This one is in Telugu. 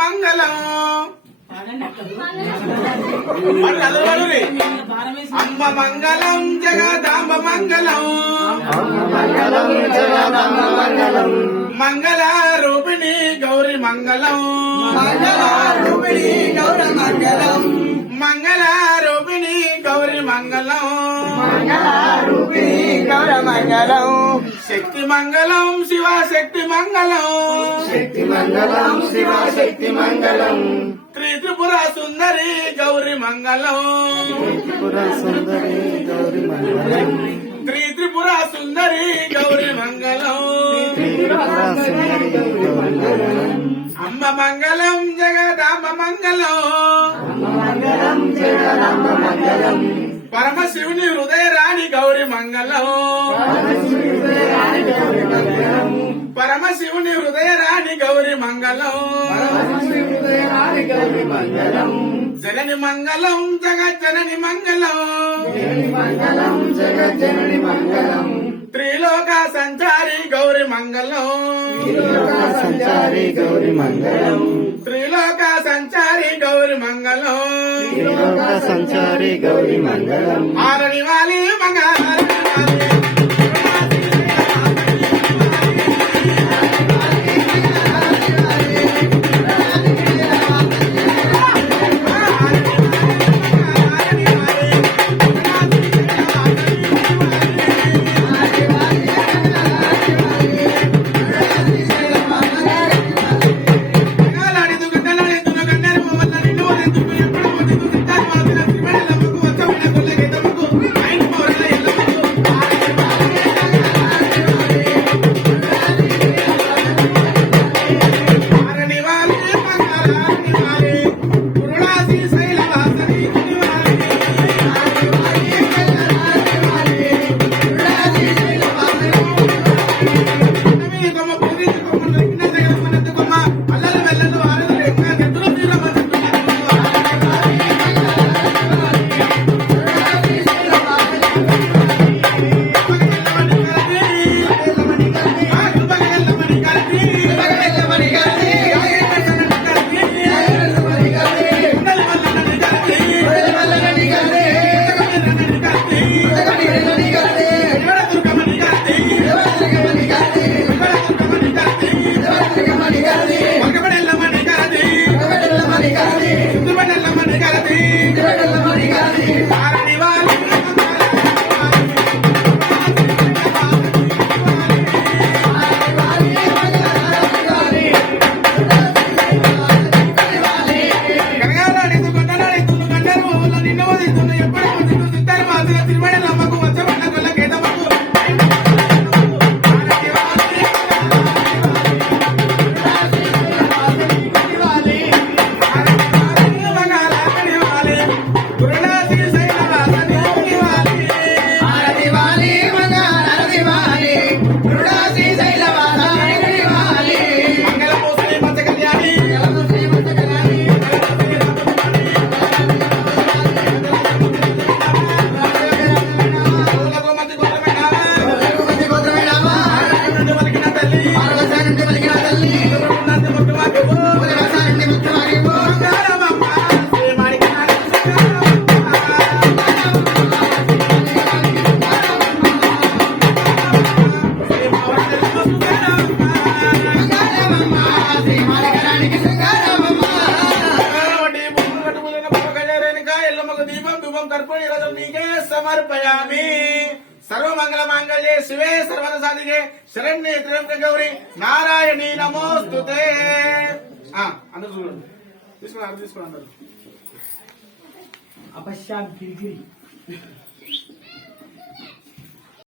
మంగళం. అమ్మ మంగళం జగదాంబ మంగళం. మంగళ రూపిణి గౌరి మంగళం. మంగళారూపిణి గౌర మంగళం. మంగళ రూపిణి గౌరి మంగళం. మంగళం. శక్తి మంగళం శివ శక్తి మంగళం. శక్తి మంగళం శివ శక్తి మంగళం. త్రిపుర సుందరి గౌరి మంగళం. త్రిపుర సుందరి గౌరి మంగళం. త్రి త్రిపుర సుందరి గౌరి మంగళం. అమ్మ మంగళం జగదాంబ మంగళం. పరమశివుని హృదయ గౌరి మంగళం. పరమశివుని హృదయ రాణి గౌరి మంగళం. గౌరి మంగళం జనని మంగళం జగజ్జనని మంగళం. జగజ్జనని మంగళం త్రిలోక సంచారి గౌరి మంగళం సంచారి గౌరి మంగళం. త్రిలోక సంచారి గౌరి మంగళం. సంచారి గౌరీ మంగళం ఆరని వాలి మంగళారని kama ప్రణమామి సర్వ మంగళ మాంగళ్య శివే సర్వన సాధికే శరణ్య త్రియంక గౌరీ. నారాయణి నమోస్తుతే. అందరు చూడండి. తీసుకున్నారు తీసుకున్నారు అందరు. అపశ్యాన్ గిరిగిరి.